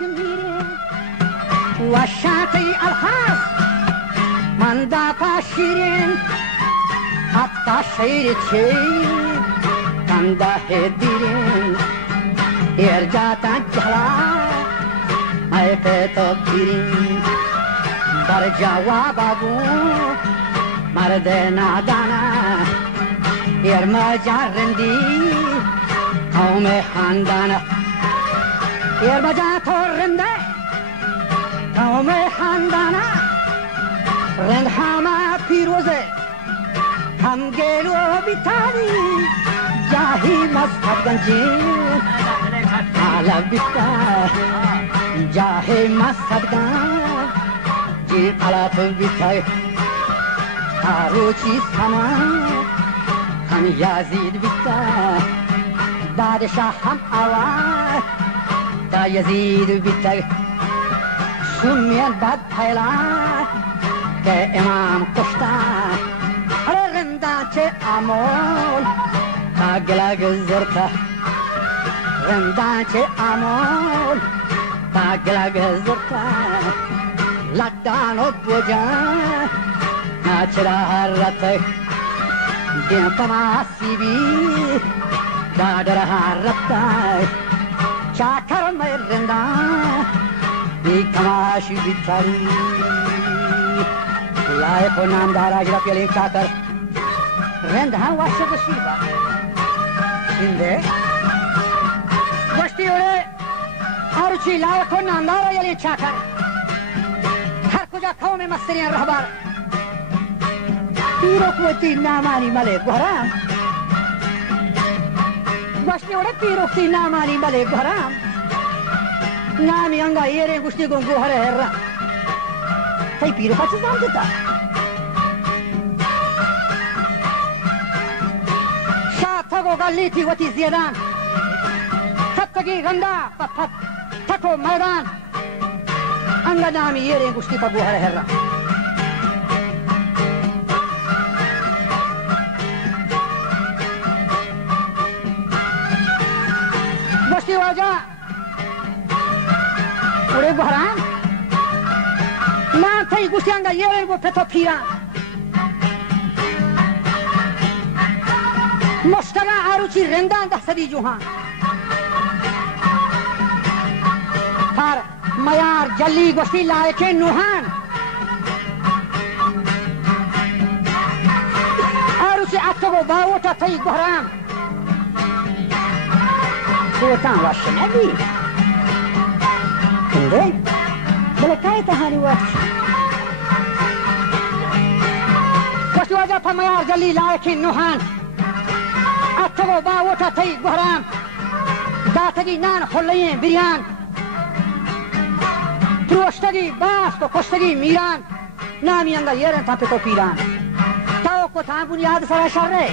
میره و شاطی الخاص من دافع شیرین حتی شیر چی کنده دیرین ارجاتا جهلا ای پیتو بیرین بر جواب ابو مرد نادانا ارما جارندی قوم خاندانا ارما جا تو رنده قوم خاندانا رند همه پیروزه هم گلو بیتاری جاهی مذهب گنجین حالا بیتا جاهی مذهب گنجین علف بیتا آروچی سما هم یزید بیتا بادشاه هم آوار تا یزید بیتا سمیان بد پھیلا که امام کشتا اره رندا چه آمول تا گلگ زرتا رندا چه آمول تا گلگ زرتا لدانو بوجا ناچرا رت دیم تماسی بی دادرها رتا چاکر میں رندا بی کماشی بیچاری لائے کو نامدار اجرا پیلی چاکر رند ہاں واسه بشیبا شنده گشتی اوڑے اور چی لائے کو نامدار یلی چاکر ہر کجا قوم مستریان رہبار پیرو کوتی نامانی ملے گھرام گشتی اوڑے پیرو کی نامانی ملے گھرام نامی انگا ایرے گشتی گنگو ہرے ہر تای پیرو پاچه زام دیتا شاہ تھگو گلی تھی وطی زیدان تھت تگی گندا پت پت تھکو میدان انگا نامی ایرے گشتی پا گو ہرے ہر گشتی واجا اوڑے بحران نا تھئی گوشیانگا یرن گو پتو پیران مشتگا آروچی رندان ده سدی جوهان پر میار جلی گوشتی لائکے نوحان آروچی اتگو باوٹا تھئی گوھرام کوتان واشن ابی کنده بله کای تهانی وقت گشتی واجا پا میار جلی لائکی نوحان اتگو باوٹا تایی گوھرام داتگی نان خلین بریان پروشتگی باست و کشتگی میران نامی انگا یرن تا پتو پیران تاو کو تان بنیاد سرا شر رے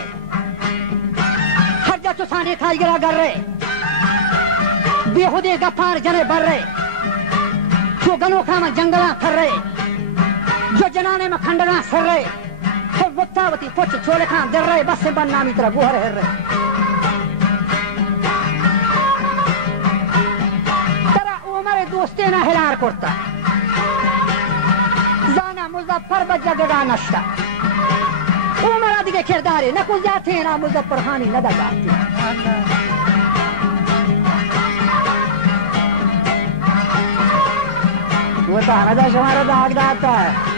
ہر جا چو سانے تھائی گرا گر رے بے خودے گپار جنے بر رے جو گنو کھاما جنگلاں تھر رے جو جنانے میں کھنڈگاں سر رے تو وقتاوتی پوچھ چولے کھان در رے بس سے بن نامی طرح گوھر ہر رے ترا عمر دوستینا ہلار کرتا زانا مظفر بجگگا نشتا عمر دیگه کرداری نکن جاتی نا مظفر خانی ندگاتی وہ تو ہمیں شمارا داغ داتا ہے